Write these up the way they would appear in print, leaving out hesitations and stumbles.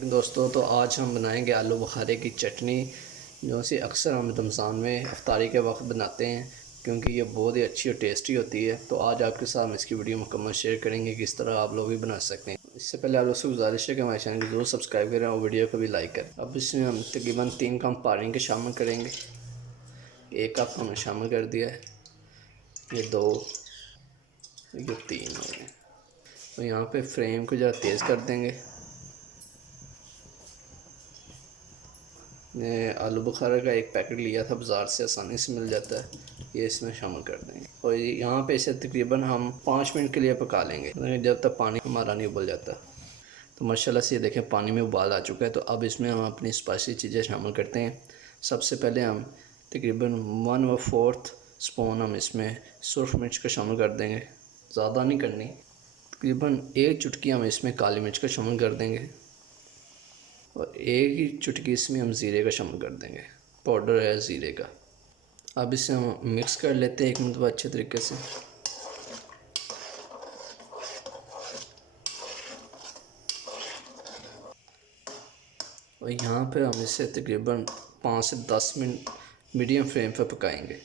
दोस्तों, तो आज हम बनाएंगे आलू बुखारे की चटनी, जो से अक्सर हम रमज़ान में इफ्तारी के वक्त बनाते हैं, क्योंकि ये बहुत ही अच्छी और टेस्टी होती है। तो आज आपके साथ हम इसकी वीडियो मुकम्मल शेयर करेंगे कि किस तरह आप लोग भी बना सकते हैं। इससे पहले आप लोग से गुजारिश है कि हमारे चैनल को जरूर सब्सक्राइब करें और वीडियो को भी लाइक करें। अब इसमें हम तकरीबन 3 कप पानी के शामिल करेंगे। 1 कप हमने शामिल कर दिया है, ये 2, ये 3 हो गए। तो यहाँ पे फ्लेम को ज़रा तेज़ कर देंगे। मैं आलू बुखारा का एक पैकेट लिया था बाज़ार से, आसानी से मिल जाता है, ये इसमें शामिल कर देंगे। और यहाँ पे इसे तकरीबन हम 5 मिनट के लिए पका लेंगे, जब तक पानी हमारा नहीं उबल जाता। तो माशाल्लाह से ये देखें पानी में उबाल आ चुका है। तो अब इसमें हम अपनी स्पाइसी चीज़ें शामिल करते हैं। सबसे पहले हम तकरीबन 1/4 स्पून हम इसमें सुरख मिर्च का शामिल कर देंगे, ज़्यादा नहीं करनी। तकरीबन 1 चुटकी हम इसमें काली मिर्च का शामिल कर देंगे और 1 ही चुटकी इसमें हम ज़ीरे का शामिल कर देंगे, पाउडर है ज़ीरे का। अब इसे हम मिक्स कर लेते हैं 1 मिनट बाद अच्छे तरीके से। और यहाँ पे हम इसे तकरीबन 5 से 10 मिनट मीडियम फ्लेम पर पकाएंगे।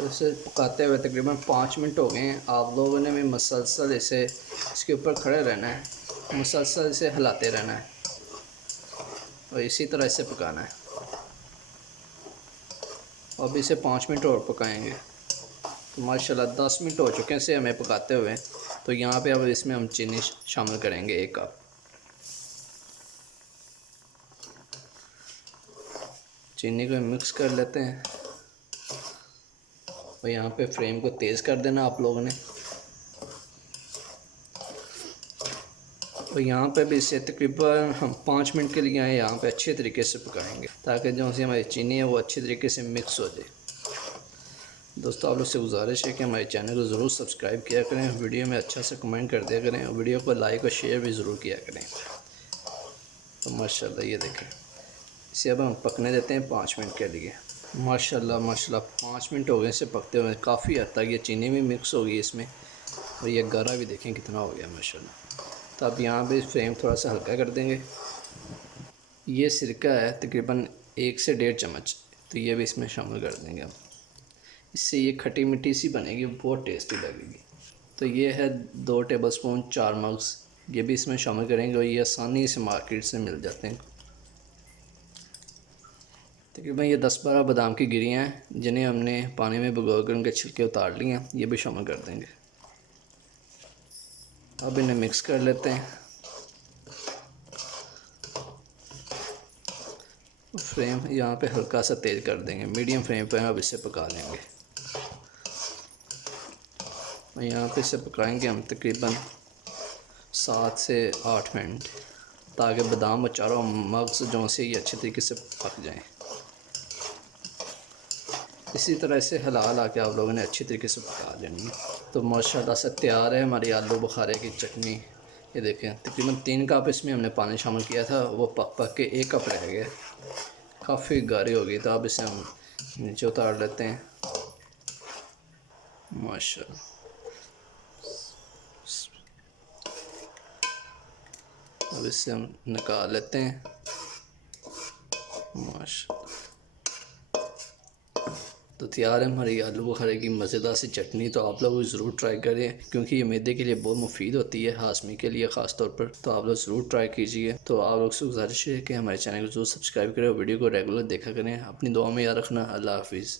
इसे पकाते हुए तकरीबन 5 मिनट हो गए हैं। आप लोगों ने भी मसलसल इसे इसके ऊपर खड़े रहना है, मुसलसल इसे हिलाते रहना है और इसी तरह इसे पकाना है। अब इसे 5 मिनट और पकाएंगे। तो माशाल्लाह 10 मिनट हो चुके हैं इसे हमें पकाते हुए। तो यहाँ पे अब इसमें हम चीनी शामिल करेंगे 1 कप। चीनी को मिक्स कर लेते हैं और यहाँ पे फ्लेम को तेज़ कर देना आप लोगों ने। और यहाँ पे भी इसे तकरीबन हम 5 मिनट के लिए यहाँ पे अच्छे तरीके से पकाएंगे, ताकि जो सी हमारी चीनी है वो अच्छे तरीके से मिक्स हो जाए। दोस्तों, आप लोग से गुजारिश है कि हमारे चैनल को ज़रूर सब्सक्राइब किया करें, वीडियो में अच्छा से कमेंट कर दिया करें और वीडियो को लाइक और शेयर भी ज़रूर किया करें। तो माशाल्लाह ये देखें, इसे अब हम पकने देते हैं 5 मिनट के लिए। माशाल्लाह 5 मिनट हो गए इसे पकते हुए। काफ़ी हद तक ये चीनी भी मिक्स हो गई इसमें और ये गरा भी देखें कितना हो गया माशाल्लाह। तो अब यहाँ पे फ्लेम थोड़ा सा हल्का कर देंगे। ये सिरका है तकरीबन 1 से 1.5 चम्मच, तो ये भी इसमें शामिल कर देंगे अब। इससे ये खट्टी मिट्टी सी बनेगी, बहुत टेस्टी लगेगी। तो ये है 2 टेबलस्पून 4 मग्स, ये भी इसमें शामिल करेंगे और ये आसानी से मार्केट से मिल जाते हैं। तकरीबन ये 10-12 बादाम की गिरियाँ हैं, जिन्हें हमने पानी में भिगोकर उनके छिलके उतार लिए हैं, ये भी शामिल कर देंगे। अब इन्हें मिक्स कर लेते हैं। फ्लेम यहाँ पे हल्का सा तेज़ कर देंगे, मीडियम फ्लेम पे अब इसे पका लेंगे। और यहाँ पे इसे पकाएंगे हम तकरीबन 7 से 8 मिनट, ताकि बादाम और चारों मग्स जो से ये अच्छे तरीके से पक जाएं। इसी तरह इसे हिला के आप लोगों ने अच्छी तरीके से पका लेनी है। तो माशाल्लाह से तैयार है हमारी आलू बुखारे की चटनी। ये देखें, तकरीबन 3 कप इसमें हमने पानी शामिल किया था, वो पक के 1 कप रह गया, काफ़ी गाढ़ी हो गई। तो अब इसे हम नीचे उतार लेते हैं। माशाल्लाह, अब इसे हम निकाल लेते हैं। माशाल्लाह, तो तैयार है हमारी आलू बुखारे की मज़ेदार सी चटनी। तो आप लोग ज़रूर ट्राई करें, क्योंकि ये मैदे के लिए बहुत मुफीद होती है, हाशमी के लिए ख़ास तौर पर। तो आप लोग ज़रूर ट्राई कीजिए। तो आप लोग से गुजारिश है कि हमारे चैनल को ज़रूर सब्सक्राइब करें और वीडियो को रेगुलर देखा करें। अपनी दुआ में याद रखना। अल्लाह हाफिज़।